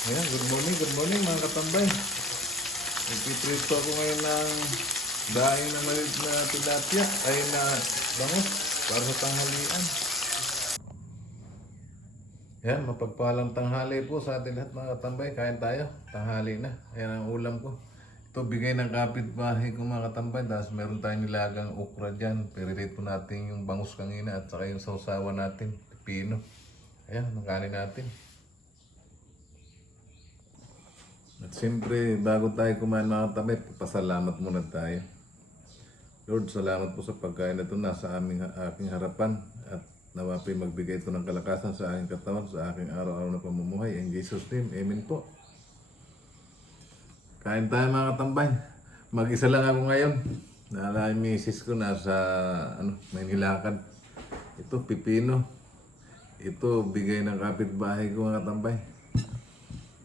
Ayan, good morning mga katambay. Nagpiprito ako ngayon ng daing na maliit na tilapia ay na bangus para sa tanghalian. Ayan, mapagpalang tanghali po sa atin lahat mga katambay. Kain tayo, tanghali na. Ayan ang ulam ko. Ito bigay ng kapitbahay ko mga katambay. Tapos meron tayong nilagang okra dyan. Pirirate po natin yung bangus kanina at saka yung sausawan natin, pipino. Ayan, ang kanin natin. At siyempre, bago tayo kumain mga tabi, pasalamat muna tayo. Lord, salamat po sa pagkain na ito nasa aking harapan at nawapay magbigay ito ng kalakasan sa aking katawan, sa aking araw-araw na pamumuhay. In Jesus' name, Amen po. Kain tayo mga katambay. Mag-isa lang ako ngayon. Nala yung misis ko nasa may nilakad. Ito, pipino. Ito, bigay ng kapitbahay ko mga katambay.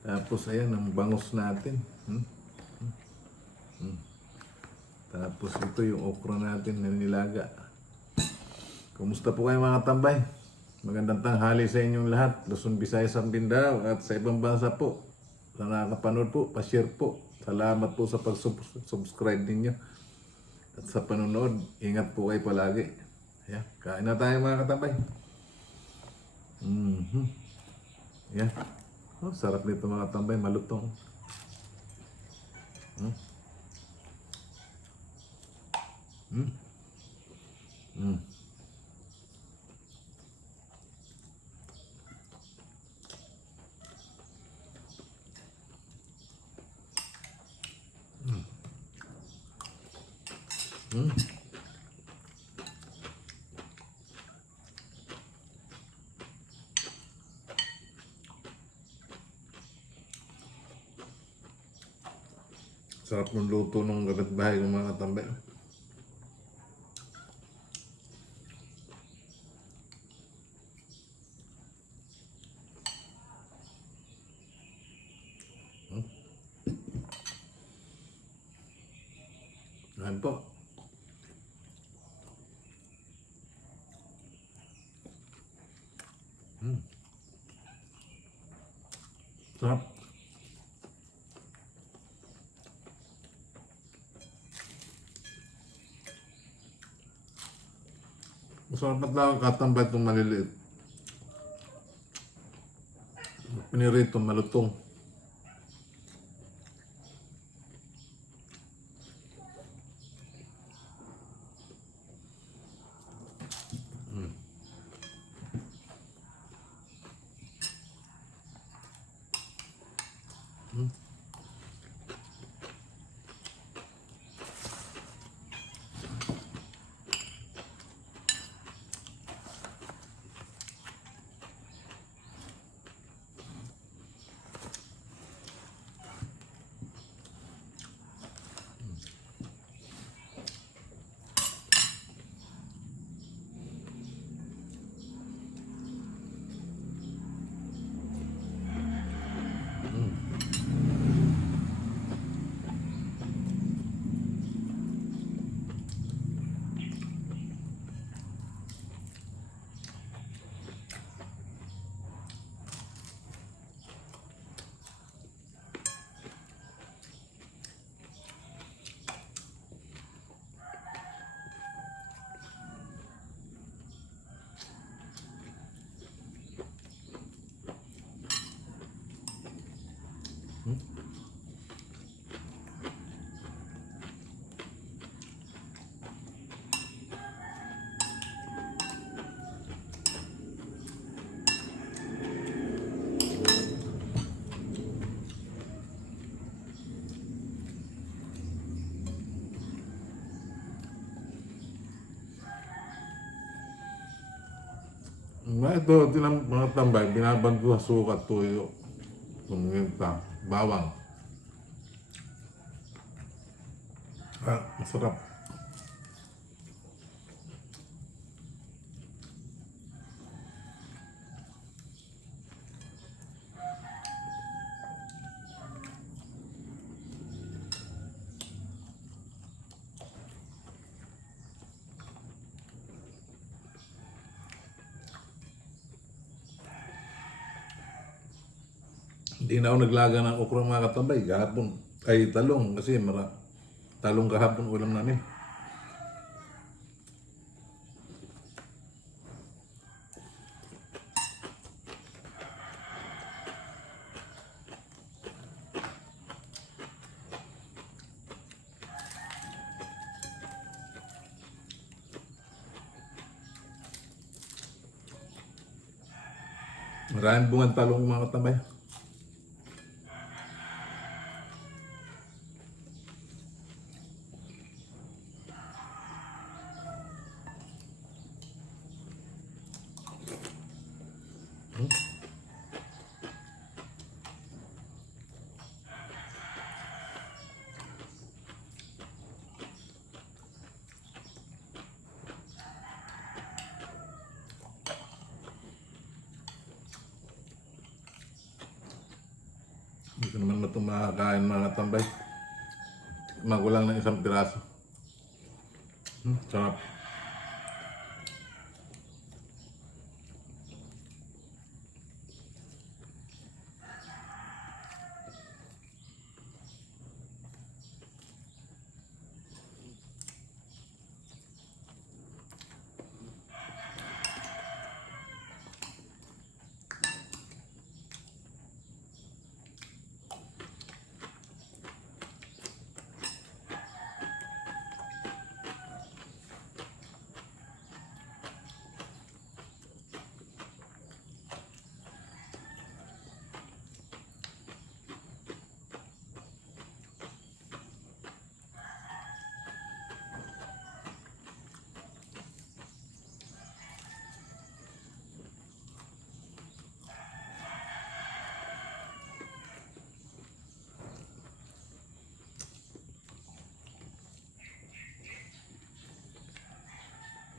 Tapos ayan ang bangus natin. Tapos ito yung okra natin na nilaga. Kumusta po kayo mga tambay? Magandang tanghali sa inyong lahat. Luzon, Visayas, Mindanao at sa ibang bansa po. Sa nakakapanood po, pa-share po. Salamat po sa pag-subscribe ninyo. At sa panonood, ingat po kayo palagi. Ayan, kain na tayo mga katambay. Ayan. Oh, sarap nito mga tambay, malutong. Mm. Mm. Mm. Mm. Sarap ng luto ng kapitbahay ng mga tambay. Ayan po. Sarap. Masarap at lang katambay itong maliliit. Pinirito, malutong. Ito, tilang mga tambay, binabanto sa sukat, tuyo, kuminta, bawang. Masarap. Hindi na ako naglaga ng okra mga katambay. Kahapon ay talong kasi talong kahapon ulam namin. Maraming bungang talong mga katambay. Hindi ko naman ito makakain mga katambay. Magulang ng isang piraso. Sarap.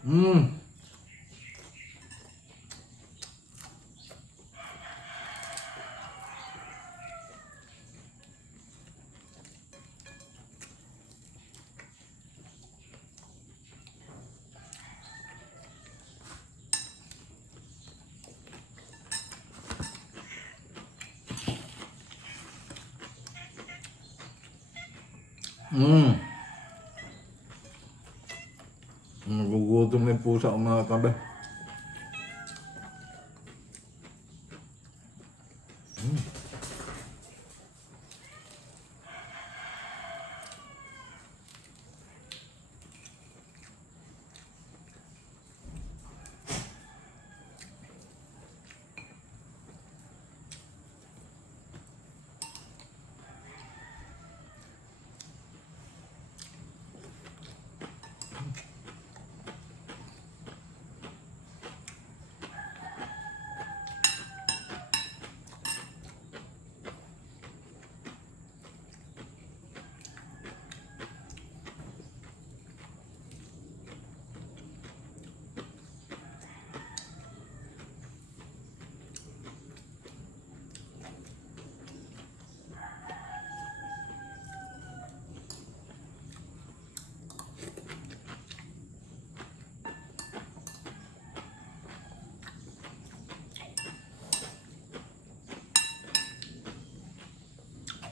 Mmm. Nagugutom na yung pusa ko mga katambay.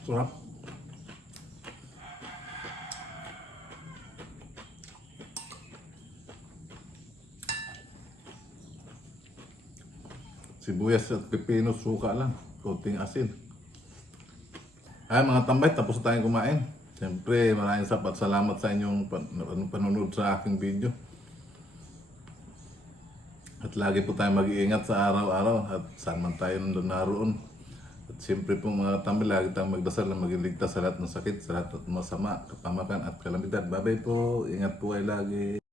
Sarap. Sibuyas at pipino, suka lang. Konting asin. Ay mga tambay, tapos na tayong kumain. Siyempre, maraming salamat sa inyong panonood sa aking video. At lagi po tayong mag-iingat sa araw-araw at saan man tayo naroon. At siyempre po mga tambay, lagi tayong magdasal na magiligtas sa lahat ng sakit, sa lahat ng masama, kapamakan at kalamidad. Bye-bye po, ingat po kayo lagi.